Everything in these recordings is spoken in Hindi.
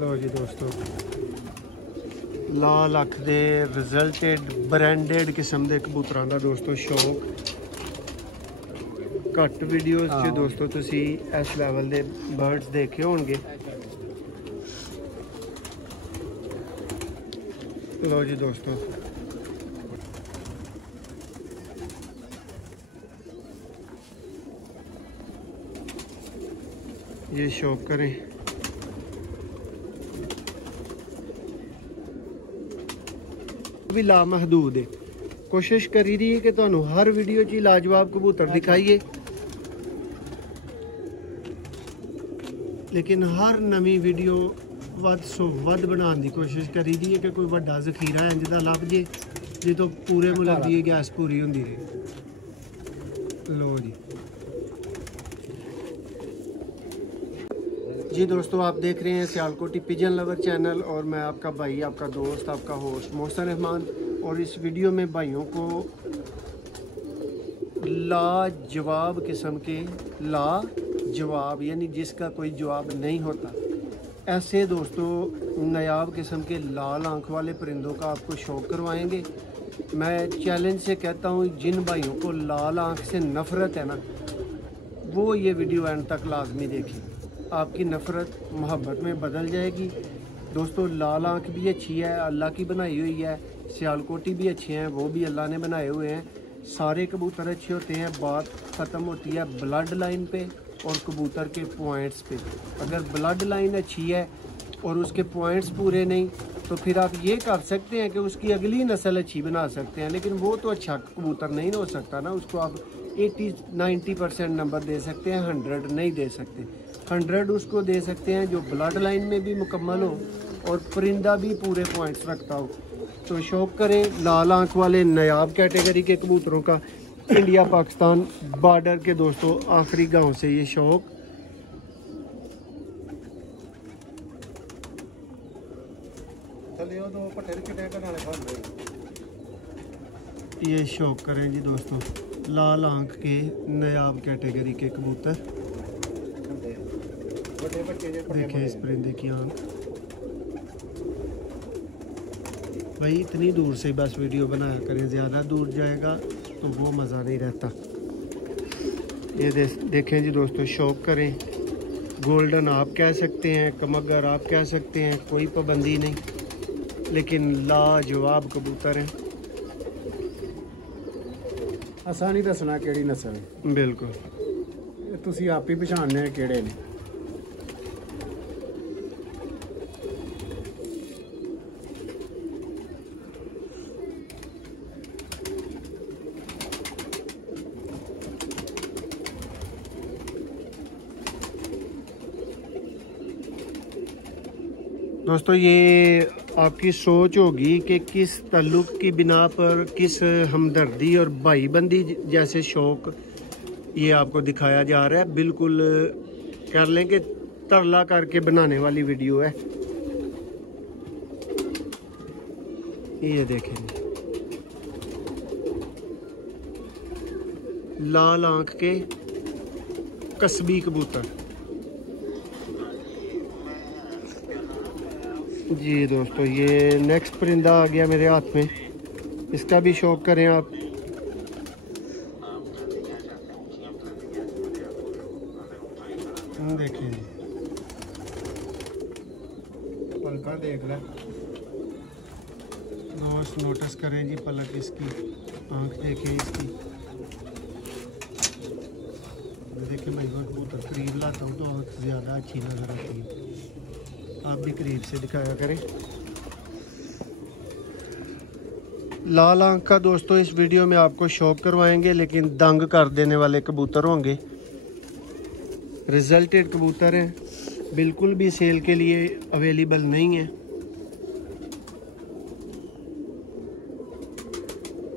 लो जी दोस्तों, लाल अख दे रिजल्टेड ब्रांडेड किस्म के कबूतरों का दोस्तों शौक घट वीडियोज़ च दोस्तों तुसी इस लैवल के बर्ड्स देखे होंगे। लो जी दोस्तों, ये शौक करें। भी लामहदूद है, कोशिश करी रही है कि तुहानू हर वीडियो च लाजवाब कबूतर दिखाइए, लेकिन हर नवी वीडियो वध सो वध बनाने की कोशिश करी दी है कि कोई बड़ा जखीरा इंज दा लभ जे जी तो पूरे मुल्क की गैस पूरी होंदी रहे। लो जी दोस्तों, आप देख रहे हैं सियालकोटी पिजन लवर चैनल और मैं आपका भाई, आपका दोस्त, आपका होस्ट मोहसिन रहमान। और इस वीडियो में भाइयों को लाजवाब किस्म के लाजवाब यानी जिसका कोई जवाब नहीं होता, ऐसे दोस्तों नायाब किस्म के लाल आंख वाले परिंदों का आपको शौक करवाएंगे। मैं चैलेंज से कहता हूँ, जिन भाइयों को लाल आंख से नफ़रत है ना, वो ये वीडियो एंड तक लाजमी देखें, आपकी नफ़रत मोहब्बत में बदल जाएगी। दोस्तों लाल आंख भी अच्छी है, अल्लाह की बनाई हुई है। सियालकोटी भी अच्छे हैं, वो भी अल्लाह ने बनाए हुए हैं। सारे कबूतर अच्छे होते हैं। बात ख़त्म होती है ब्लड लाइन पे और कबूतर के पॉइंट्स पे। अगर ब्लड लाइन अच्छी है और उसके पॉइंट्स पूरे नहीं, तो फिर आप ये कर सकते हैं कि उसकी अगली नस्ल अच्छी बना सकते हैं, लेकिन वो तो अच्छा कबूतर नहीं हो सकता ना। उसको आप 80-90% नंबर दे सकते हैं, 100 नहीं दे सकते। 100 उसको दे सकते हैं जो ब्लड लाइन में भी मुकम्मल हो और परिंदा भी पूरे पॉइंट्स रखता हो। तो शौक करें लाल आंख वाले नायाब कैटेगरी के कबूतरों का। इंडिया पाकिस्तान बॉर्डर के दोस्तों आखिरी गांव से ये शौक करें जी दोस्तों, लाल आंख के नायाब कैटेगरी के कबूतर। देखें इस परिंदे की आंख। भाई इतनी दूर से बस वीडियो बनाया करें, ज़्यादा दूर जाएगा तो वो मज़ा नहीं रहता। ये देखें जी दोस्तों, शौक करें। गोल्डन आप कह सकते हैं, कमगर आप कह सकते हैं, कोई पाबंदी नहीं, लेकिन लाजवाब कबूतर हैं। असा नहीं दसना केड़ी नस्ल है, बिल्कुल तुसी आप ही पछाणने केड़े ने। दोस्तों ये आपकी सोच होगी कि किस ताल्लुक़ की बिना पर, किस हमदर्दी और भाईबंदी जैसे शौक ये आपको दिखाया जा रहा है। बिल्कुल कर लें कि तरला करके बनाने वाली वीडियो है। ये देखें लाल आंख के कस्बी कबूतर। जी दोस्तों, ये नेक्स्ट परिंदा आ गया मेरे हाथ में, इसका भी शौक करें आप। देखें पलका देख ले दोस्त, नोटिस करें जी पलक इसकी, आंख देखें इसकी। देखें मैं कबूतर करीब लाता हूँ तो आंख ज़्यादा अच्छी नज़र आती है। आप भी करीब से दिखाया करें। लाल आंख का दोस्तों इस वीडियो में आपको शौक करवाएंगे, लेकिन दंग कर देने वाले कबूतर होंगे। रिजल्टेड कबूतर हैं, बिल्कुल भी सेल के लिए अवेलेबल नहीं है।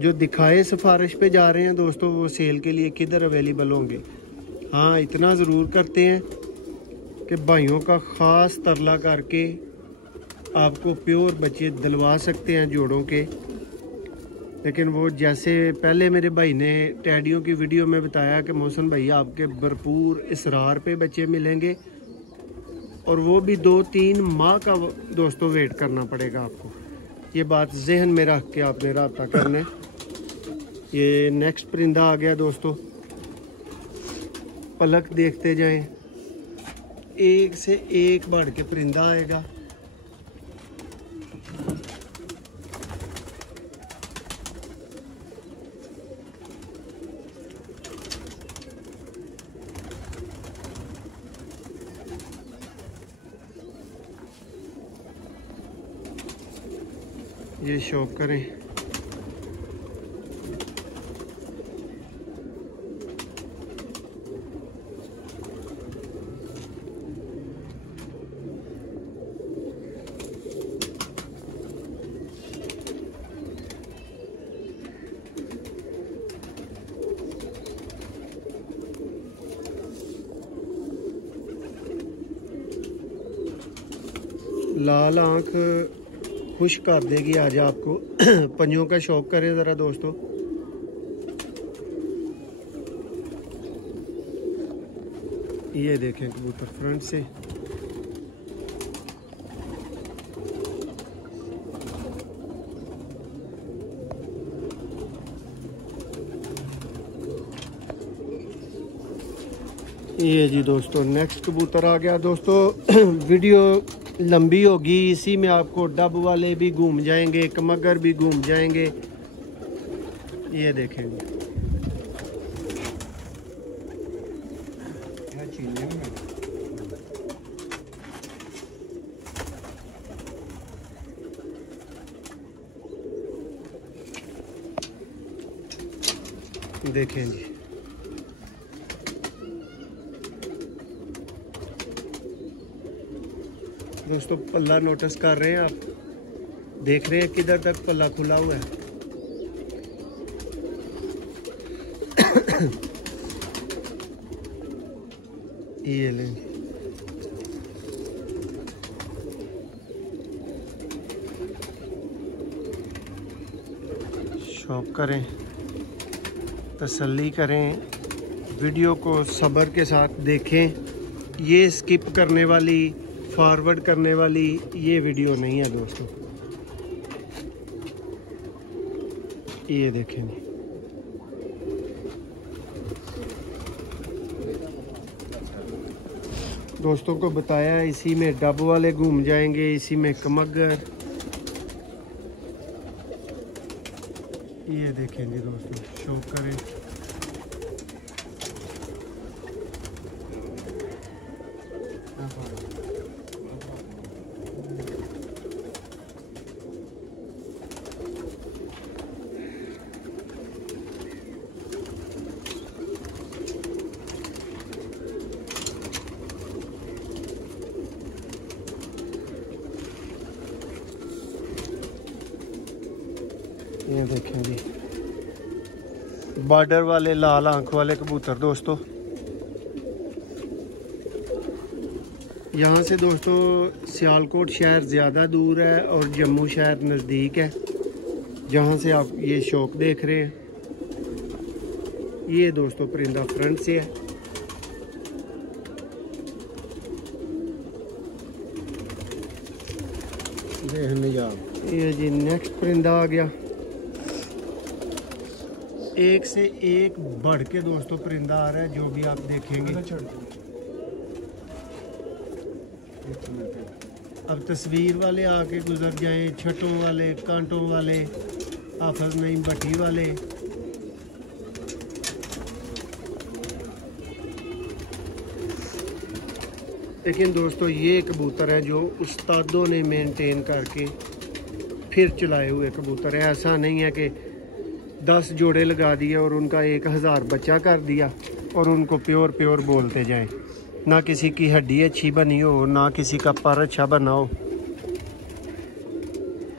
जो दिखाए सिफारिश पे जा रहे हैं दोस्तों, वो सेल के लिए किधर अवेलेबल होंगे। हाँ, इतना ज़रूर करते हैं कि भाइयों का ख़ास तरला करके आपको प्योर बच्चे दिलवा सकते हैं जोड़ों के। लेकिन वो जैसे पहले मेरे भाई ने टैडियों की वीडियो में बताया कि मोहसिन भाई आपके भरपूर इसरार पे बच्चे मिलेंगे, और वो भी 2-3 माह का दोस्तों वेट करना पड़ेगा आपको। ये बात जहन में रख के आपने रब्ता करना है। ये नेक्स्ट परिंदा आ गया दोस्तों, पलक देखते जाएं, एक से एक बढ़ के परिंदा आएगा। ये शौक करें। लाल आंख खुश कर देगी आज आपको। पंजों का शौक करें ज़रा दोस्तों। ये देखें कबूतर फ्रंट से, ये जी दोस्तों नेक्स्ट कबूतर आ गया दोस्तों। वीडियो लंबी होगी, इसी में आपको डब वाले भी घूम जाएंगे, कमगर भी घूम जाएंगे। ये देखेंगे देखें जी। दोस्तों पल्ला नोटिस कर रहे हैं आप, देख रहे हैं किधर तक पल्ला खुला हुआ है। ये लें, शौक करें, तसल्ली करें, वीडियो को सब्र के साथ देखें। ये स्किप करने वाली, फॉरवर्ड करने वाली ये वीडियो नहीं है दोस्तों। ये देखें दोस्तों को बताया, इसी में डब वाले घूम जाएंगे, इसी में कमगर। ये देखें जी दोस्तों, शौक करें। ये देखें जी बॉर्डर वाले लाल आंख वाले कबूतर दोस्तों। यहाँ से दोस्तों सियालकोट शहर ज़्यादा दूर है और जम्मू शहर नज़दीक है, जहाँ से आप ये शौक देख रहे हैं। ये दोस्तों परिंदा फ्रंट से है। ये जी नेक्स्ट परिंदा आ गया। एक से एक बढ़ के दोस्तों परिंदा आ रहा है, जो भी आप देखेंगे। अब तस्वीर वाले आके गुजर जाएं, छठों वाले, कांटों वाले, हाफिज नईम भट्टी वाले। लेकिन दोस्तों ये कबूतर है जो उस्तादों ने मेंटेन करके फिर चलाए हुए कबूतर है। ऐसा नहीं है कि 10 जोड़े लगा दिए और उनका 1000 बच्चा कर दिया और उनको प्योर बोलते जाएं। ना किसी की हड्डी अच्छी बनी हो, ना किसी का पर अच्छा बना हो।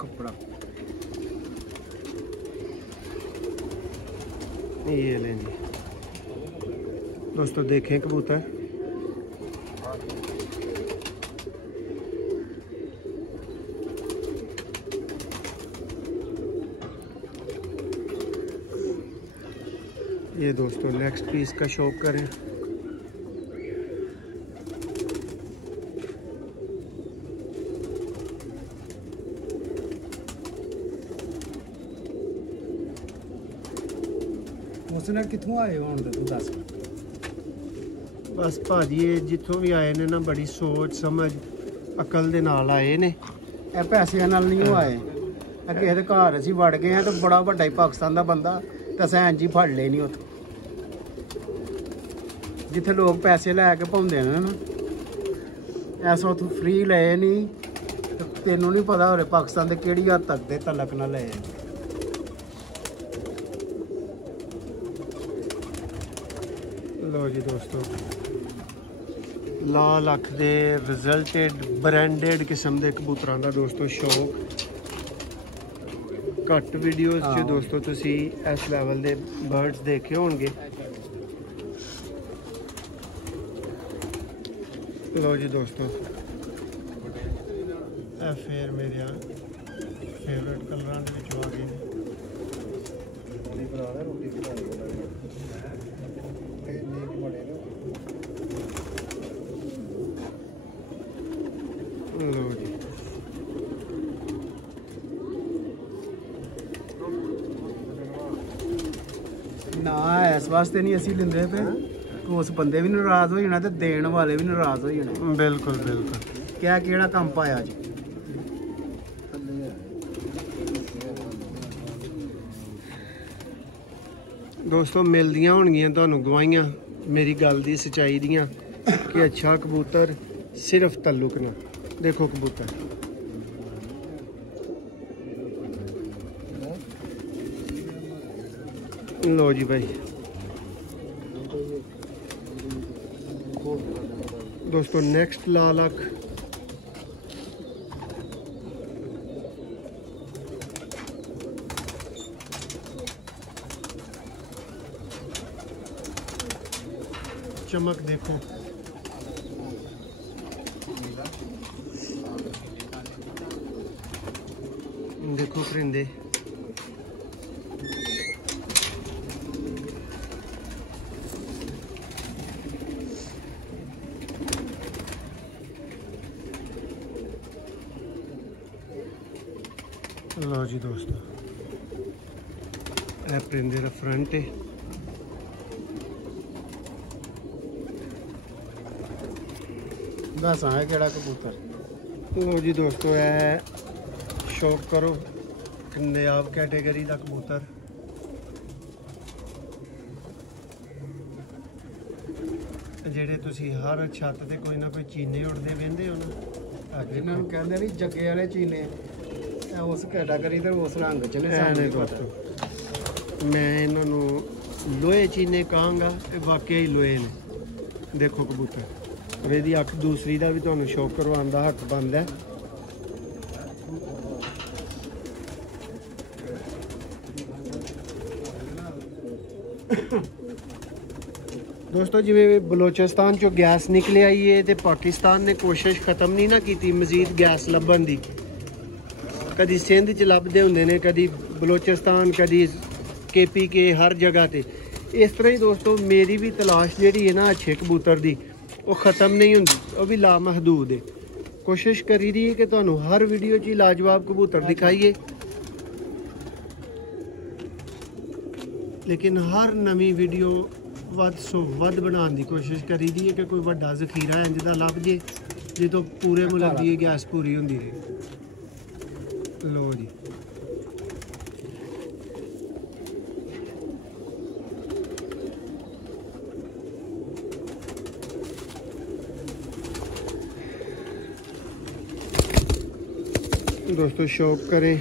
कपड़ा ये लें जी दोस्तों, देखें कबूतर। ये दोस्तों नेक्स्ट पीस का शौक करें। ਫੋਰਚੂਨਰ ਕਿੱਥੋਂ ਆਏ ਹੋ ਹੁਣ ਤੂੰ ਦੱਸ। ਬਸ ਭਾਜੀ ਇਹ ਜਿੱਥੋਂ ਵੀ ਆਏ ਨੇ ਨਾ ਬੜੀ ਸੋਚ ਸਮਝ ਅਕਲ ਦੇ ਨਾਲ ਆਏ ਨੇ। ਇਹ ਪੈਸਿਆਂ ਨਾਲ ਨਹੀਂ ਉਹ ਆਏ, ਕਿਸੇ ਦੇ ਘਰ ਅਸੀਂ ਵੜ ਗਏ ਆ ਤੇ ਬੜਾ ਵੱਡਾ ਹੀ ਪਾਕਿਸਤਾਨ ਦਾ ਬੰਦਾ ਤਾਂ ਸੈਨ ਜੀ ਫੜ ਲਏ ਨਹੀਂ ਉੱਥੋਂ। ਜਿੱਥੇ ਲੋਕ ਪੈਸੇ ਲੈ ਕੇ ਪਾਉਂਦੇ ਨੇ ਨਾ ਐਸਾ ਉੱਥੋਂ ਫ੍ਰੀ ਲਏ ਨਹੀਂ। ਤੈਨੂੰ ਨਹੀਂ ਪਤਾ ਹੋਰੇ ਪਾਕਿਸਤਾਨ ਦੇ ਕਿਹੜੀ ਹੱਦ ਤੱਕ ਦੇ ਤਲਕ ਨਾਲ ਲਏ। ਲੋ ਜੀ ਦੋਸਤੋ ਲਾਲ ਅੱਖ ਦੇ ਰਿਜ਼ਲਟਡ ਬ੍ਰਾਂਡਡ ਕਿਸਮ ਦੇ ਕਬੂਤਰਾਂ ਦਾ ਦੋਸਤੋ ਸ਼ੌਕ। ਘੱਟ ਵੀਡੀਓਜ਼ 'ਚ ਦੋਸਤੋ ਤੁਸੀਂ ਇਸ ਲੈਵਲ ਦੇ ਬਰਡਸ ਦੇਖੇ ਹੋਣਗੇ। ਲੋ ਜੀ ਦੋਸਤੋ ਇਹ ਫੇਰ ਮੇਰੇ ਫੇਵਰੇਟ ਕਲਰਾਂ ਦੇ ਵਿੱਚੋਂ ਆ ਗਏ ਨੇ। ਲੋ ਜੀ ਨਾ ਇਸ ਵਾਸਤੇ ਨਹੀਂ ਅਸੀਂ ਲੈਂਦੇ ਪਏ, ਉਸ ਬੰਦੇ ਵੀ ਨਾਰਾਜ਼ ਹੋ ਜਾਣਾ ਤੇ ਦੇਣ ਵਾਲੇ ਵੀ ਨਾਰਾਜ਼ ਹੋ ਜਾਣੇ। ਬਿਲਕੁਲ ਬਿਲਕੁਲ। ਕਿਹੜਾ ਕੰਮ ਪਾਇਆ ਜੀ। ਦੋਸਤੋ ਮਿਲਦੀਆਂ ਹੋਣਗੀਆਂ ਤੁਹਾਨੂੰ ਗਵਾਹੀਆਂ ਮੇਰੀ ਗੱਲ ਦੀ ਸੱਚਾਈ ਦੀਆਂ ਕਿ ਅੱਛਾ ਕਬੂਤਰ ਸਿਰਫ ਤਲੁਕ ਨਾ। ਦੇਖੋ ਕਬੂਤਰ लो जी भाई दोस्तों नेक्स्ट लाल अख चमक देखो देखो परिंदे लो जी दोस्तों यह परिंदे का फ्रंट है। दस है केड़ा कबूतर। लो जी दोस्तों यह शौक करो नायाब कैटेगरी का कबूतर। जेड़े तुसी हर छत ते कोई ना कोई चीने उड़ते वेंदे हो ना, जिन्होंने कहते नहीं जगे वाले चीने उस कैटागरी ते उस रंग च ने दोस्तों। मैं इन्हों लोहे चीने कहांगा, वाकई ही लोहे ने। देखो कबूतर अब यदि अख दूसरी का भी तुहानू शौक करवाने का हक बनता है। दोस्तों जिवें बलोचिस्तान चो गैस निकले आई है तो पाकिस्तान ने कोशिश खत्म नहीं ना की मजीद गैस लभन की। कदी सिंध च लभदे हुंदे ने, कदी बलोचिस्तान, कदी KPK, हर जगह ते। इस तरह ही दोस्तों मेरी भी तलाश जिहड़ी है ना अच्छे कबूतर दी वो ख़त्म नहीं हुंदी, वो भी लामहदूद है। कोशिश करी दी है कि तुहानू हर वीडियो च लाजवाब कबूतर दिखाइए, लेकिन हर नवी वीडियो वध सो वध बनाने की कोशिश करी दी है कि कोई वड्डा जखीरा इंज दा लभ जे जितों पूरे मुल्क की गैस पूरी हुंदी रहे। लो जी दोस्तों शौक करें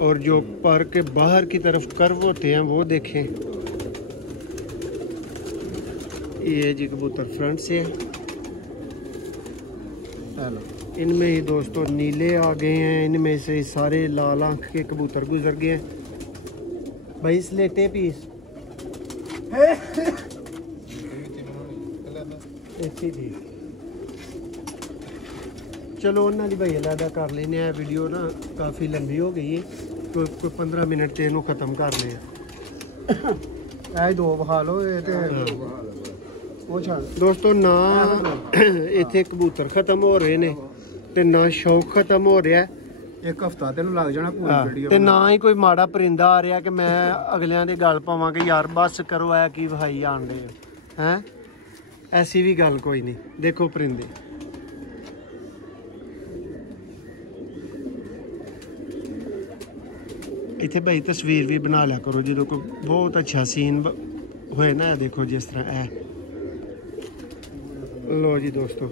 और जो पर के बाहर की तरफ कर्व होते हैं वो देखें। ये जी कबूतर फ्रंट से है। इनमें ही दोस्तों नीले आ गए हैं, इनमें से सारे लाल आंख के कबूतर गुजर गए हैं। भाई स्लेटे पीस चलो उन्होंने की भाई अलहदा कर लेने। वीडियो ना काफ़ी लंबी हो गई है, तो कोई 15 मिनट से इन्हों ख़त्म कर लें। दो बहा लो दोस्तों ना इत्थे कबूतर ख़त्म हो रहे ने ते ना शौक ख़त्म हो रहा है ਇੱਕ ਹਫਤਾ ਤੈਨੂੰ ਲੱਗ ਜਾਣਾ ਪੂਰੀ ਹਾਂ, ਵੀਡੀਓ ਤੇ ਨਾ ਹੀ ਕੋਈ ਮਾੜਾ ਪਰਿੰਦਾ ਆ ਰਿਹਾ ਕਿ ਮੈਂ ਅਗਲਿਆਂ ਦੇ ਗੱਲ ਪਾਵਾਂ ਕਿ ਯਾਰ ਬਸ ਕਰੋ ਆ ਕੀ ਵਿਖਾਈ ਆਂਦੇ ਹੈ। ਐਸੀ ਵੀ ਗੱਲ ਕੋਈ ਨਹੀਂ। ਦੇਖੋ ਪਰਿੰਦੇ ਇੱਥੇ ਭਾਈ ਤਸਵੀਰ ਵੀ ਬਣਾ ਲਿਆ ਕਰੋ ਜਦੋਂ ਕੋਈ ਬਹੁਤ ਅੱਛਾ ਸੀਨ ਹੋਏ ਨਾ। ਦੇਖੋ ਜਿਸ ਤਰ੍ਹਾਂ ਇਹ ਲੋ ਜੀ ਦੋਸਤੋ,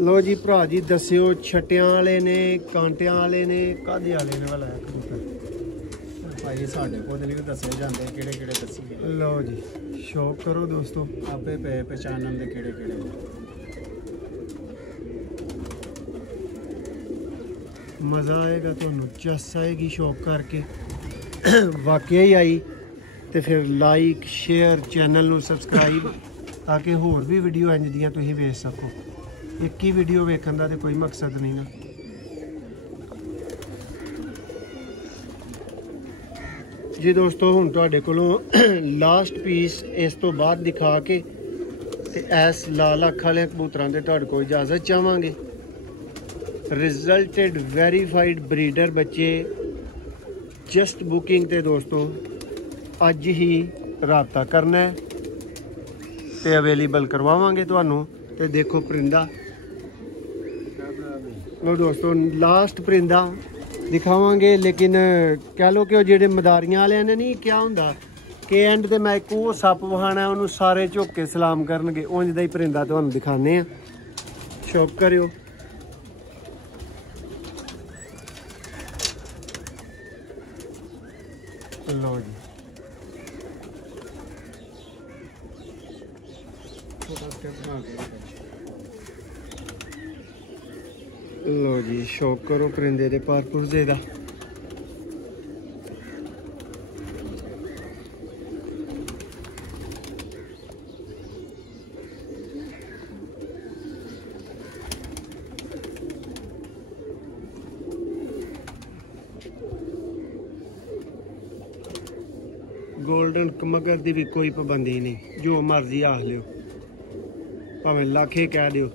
ਲੋ ਜੀ ਭਰਾ ਜੀ ਦੱਸਿਓ ਛਟਿਆਂ ਵਾਲੇ ਨੇ, ਕਾਂਟਿਆਂ ਵਾਲੇ ਨੇ, ਕਾਦੇ ਵਾਲੇ ਨੇ ਵਾਲਾ ਕਬੂਤਰ ਭਾਈ ਸਾਡੇ ਕੋਲ ਨਹੀਂ ਦੱਸੇ ਜਾਂਦੇ ਕਿਹੜੇ ਕਿਹੜੇ ਦੱਸੀਏ। ਲਓ ਜੀ ਸ਼ੌਕ ਕਰੋ ਦੋਸਤੋ, ਆਪੇ ਪਛਾਣਨ ਦੇ ਕਿਹੜੇ ਕਿਹੜੇ। ਮਜ਼ਾ ਆਏਗਾ ਤੁਹਾਨੂੰ, ਚੱਸ ਆਏਗੀ ਸ਼ੌਕ ਕਰਕੇ। ਵਾਕਿਆ ਹੀ ਆਈ ਤੇ ਫਿਰ ਲਾਈਕ ਸ਼ੇਅਰ, ਚੈਨਲ ਨੂੰ ਸਬਸਕ੍ਰਾਈਬ ਤਾਂ ਕਿ ਹੋਰ ਵੀ ਵੀਡੀਓ ਇੰਜ ਦੀਆਂ ਤੁਸੀਂ ਵੇਖ ਸਕੋ। ਇੱਕ ਹੀ ਵੀਡੀਓ ਵੇਖਣ ਦਾ ਤੇ ਕੋਈ ਮਕਸਦ ਨਹੀਂ ਨਾ। ਜੀ ਦੋਸਤੋ ਹੁਣ ਤੁਹਾਡੇ ਕੋਲੋਂ ਲਾਸਟ ਪੀਸ ਇਸ ਤੋਂ ਬਾਅਦ ਦਿਖਾ ਕੇ ਤੇ ਇਸ ਲਾਲ ਅੱਖ ਵਾਲੇ ਕਬੂਤਰਾਂ ਦੇ ਤੁਹਾਡੇ ਕੋਲ ਇਜਾਜ਼ਤ ਚਾਹਾਂਗੇ। ਰਿਜ਼ਲਟਡ ਵੈਰੀਫਾਈਡ ਬਰੀਡਰ ਬੱਚੇ ਜਸਟ ਬੁਕਿੰਗ ਤੇ ਦੋਸਤੋ ਅੱਜ ਹੀ ਰਾਬਤਾ ਕਰਨਾ ਹੈ ਤੇ ਅਵੇਲੇਬਲ ਕਰਵਾਵਾਂਗੇ ਤੁਹਾਨੂੰ। ਤੇ ਦੇਖੋ ਪਰਿੰਦਾ ਲੋ ਦੋਸਤੋ ਲਾਸਟ ਪਰਿੰਦਾ ਦਿਖਾਵਾਂਗੇ, ਲੇਕਿਨ ਕਹਿ ਲੋ ਕਿ ਉਹ ਜਿਹੜੇ ਮਦਾਰੀਆਂ ਵਾਲਿਆਂ ਨੇ ਨਹੀਂ ਕਿਹਾ ਹੁੰਦਾ ਕਿ ਐਂਡ ਤੇ ਮੈਂ ਇੱਕ ਉਹ ਸੱਪ ਵਹਾਣਾ ਉਹਨੂੰ ਸਾਰੇ ਝੁੱਕ ਕੇ ਸਲਾਮ ਕਰਨਗੇ, ਉਂਝ ਦਾ ਹੀ ਪਰਿੰਦਾ ਤੁਹਾਨੂੰ ਦਿਖਾਣੇ ਆ। ਸ਼ੌਕ ਕਰਿਓ। ਲੋ ਜੀ ਲੋ ਜੀ ਸ਼ੌਕ ਕਰੋ ਪਰਿੰਦੇ ਦੇ ਪਰ ਪੁਰਜ਼ੇ ਦਾ। ਗੋਲਡਨ ਕਮਗਰ ਦੀ ਵੀ ਕੋਈ ਪਾਬੰਦੀ ਨਹੀਂ, ਜੋ ਮਰਜ਼ੀ ਆਖ ਲਿਓ, ਭਾਵੇਂ ਲੱਖੇ ਕਹਿ ਦਿਓ,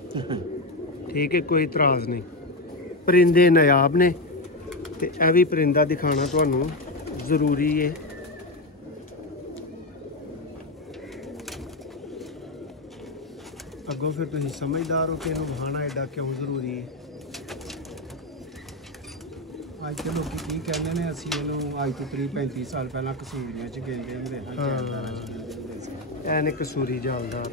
ਠੀਕ ਹੈ, ਕੋਈ ਇਤਰਾਜ਼ ਨਹੀਂ। ਪਰਿੰਦੇ ਨਾਯਾਬ ਨੇ ਤੇ ਇਹ ਵੀ ਪਰਿੰਦਾ ਦਿਖਾਣਾ ਤੁਹਾਨੂੰ ਜ਼ਰੂਰੀ ਹੈ। ਅੱਗੋਂ ਫਿਰ ਤੁਸੀਂ ਸਮਝਦਾਰ ਹੋ ਕਿ ਇਹਨੂੰ ਵਹਾਣਾ ਐਡਾ ਕਿਉਂ ਜ਼ਰੂਰੀ ਹੈ। ਅੱਜ ਦੇ ਲੋਕੀ ਕੀ ਕਹਿੰਦੇ ਨੇ, ਅਸੀਂ ਇਹਨੂੰ ਅੱਜ ਤੋਂ 30-35 ਸਾਲ ਪਹਿਲਾਂ ਕਸੂਰੀਆਂ 'ਚ ਗੇਂਦੇ ਹੁੰਦੇ ਹਾਂ। ਐ ਨੇ ਕਸੂਰੀ ਜਾਲਦਾਰ।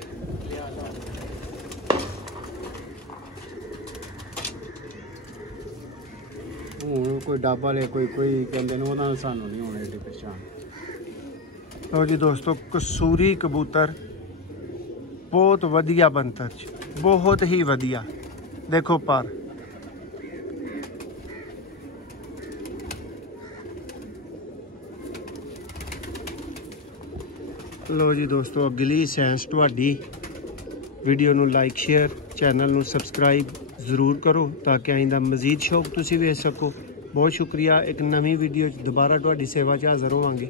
ਹੁਣ ਕੋਈ ਡੱਬ ਵਾਲੇ ਕੋਈ ਕਹਿੰਦੇ ਨੇ, ਉਹਨਾਂ ਨੂੰ ਸਾਨੂੰ ਨਹੀਂ ਹੋਣੇ ਏਡੀ ਪਛਾਣ। ਲਓ ਜੀ ਦੋਸਤੋ ਕਸੂਰੀ ਕਬੂਤਰ ਬਹੁਤ ਵਧੀਆ ਬਣਤਰ 'ਚ, ਬਹੁਤ ਹੀ ਵਧੀਆ। ਦੇਖੋ ਪਰ ਲੋ ਜੀ ਦੋਸਤੋ ਅਗਲੀ ਸੈਂਸ ਤੁਹਾਡੀ। ਵੀਡੀਓ ਨੂੰ ਲਾਈਕ ਸ਼ੇਅਰ, ਚੈਨਲ ਨੂੰ ਸਬਸਕ੍ਰਾਈਬ ਜ਼ਰੂਰ ਕਰੋ ਤਾਂ ਕਿ ਆਇੰਦਾ ਮਜ਼ੀਦ ਸ਼ੌਕ ਤੁਸੀਂ ਵੇਖ ਸਕੋ। ਬਹੁਤ ਸ਼ੁਕਰੀਆ। ਇੱਕ ਨਵੀਂ ਵੀਡੀਓ 'ਚ ਦੁਬਾਰਾ ਤੁਹਾਡੀ ਸੇਵਾ 'ਚ ਹਾਜ਼ਰ ਹੋਵਾਂਗੇ।